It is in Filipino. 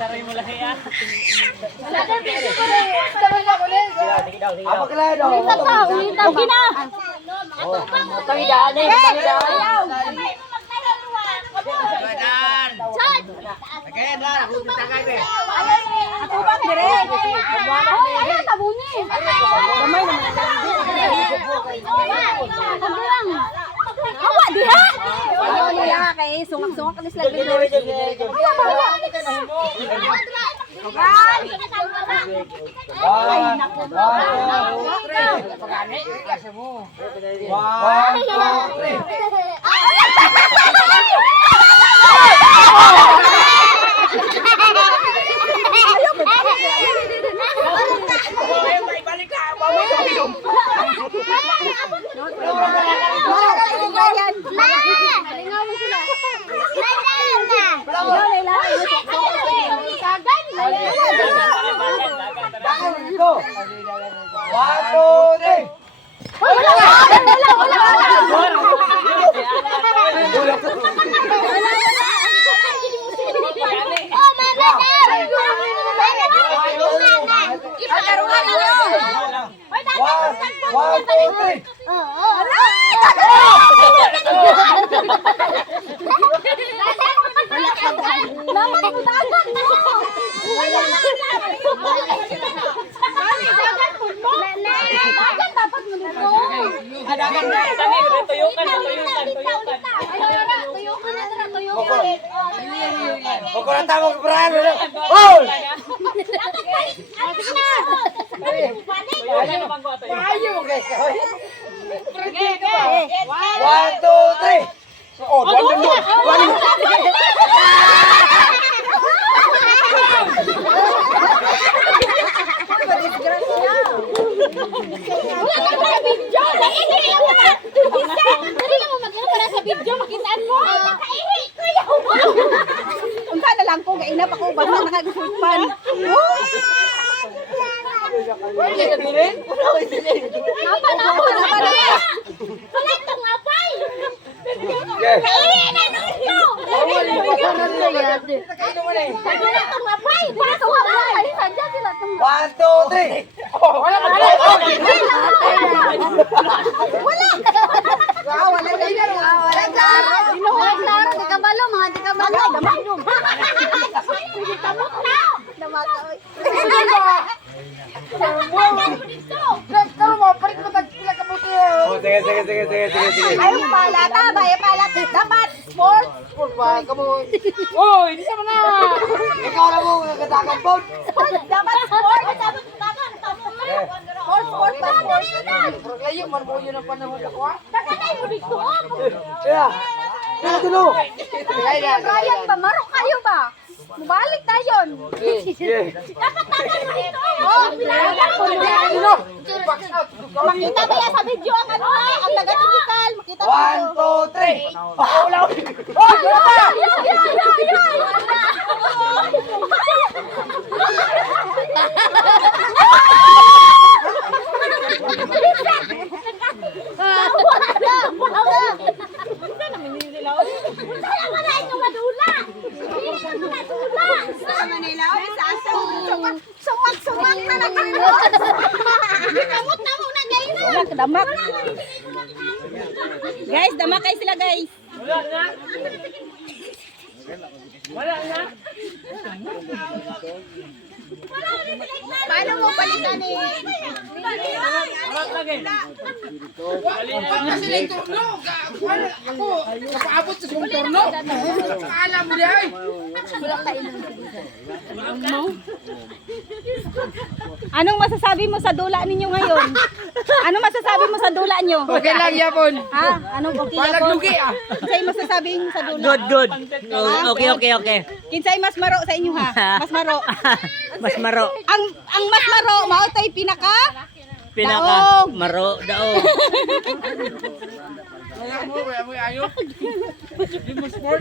Taray mo lahi ah. Apa kelai dong? Okay na. Pangidaan eh. Atubang dire. Hoy, ayan tabuni. Gamay naman. Awa diha. Ano niya kay sungak-sungak kanis lang dito. Pokoknya tamu keberan dulu. Oh. Ayo guys. 1, 2, 3. Oh, unsa na lang ko gaina pa ko basta nakagusulpan. Napa na ako na pala. Wala tong apay. Kainin na niyo. Wala tong apay. Para sa wala ali sadya sila tong. 1, 2, 3. Oh, wala. Wala daro. Dinuhuan daro di kabalo mga di kabalo. Tamok na. Damaka. Sige. Ayaw palata, bayo palata. Dapat sports. Uy, di sama na. Ikaw na mo nagkatakan po. Dapat sports. Sports. Kayo man mo yun ang panahon ako. Kakanay mo dito. Kaya. Tulo. Kaya ba? Marok kayo ba? Mubalik tayo. Dapat tayo mo dito. Oh, pinagawa ko na. Makita ba yan sa video ang ano ang nagatitikal? Makita mo. 1, 2, 3. Paulaw. Sumak na nagkano. Kamot na mo na guys. Damak. Guys, damak kayo sila guys. Wala na. Paano mo palitan eh? Harap lagi. Kasi lang turno. Ako, kapaabot sa sumong turno. Alam mo dihay. Anong masasabi mo sa dula ninyo ngayon? Anong masasabi mo sa dula nyo? Okay lang yapon. Ha? Anong okay po? Palaglugi ah. Kinsay masasabi nyo sa dula? Good. Okay. Kinsay mas maro sa inyo ha? Mas maro. Mas maro. Ang mas maro, mao tay pinaka Pinaka maro daog. Kaya mo ayaw. Di mo sport.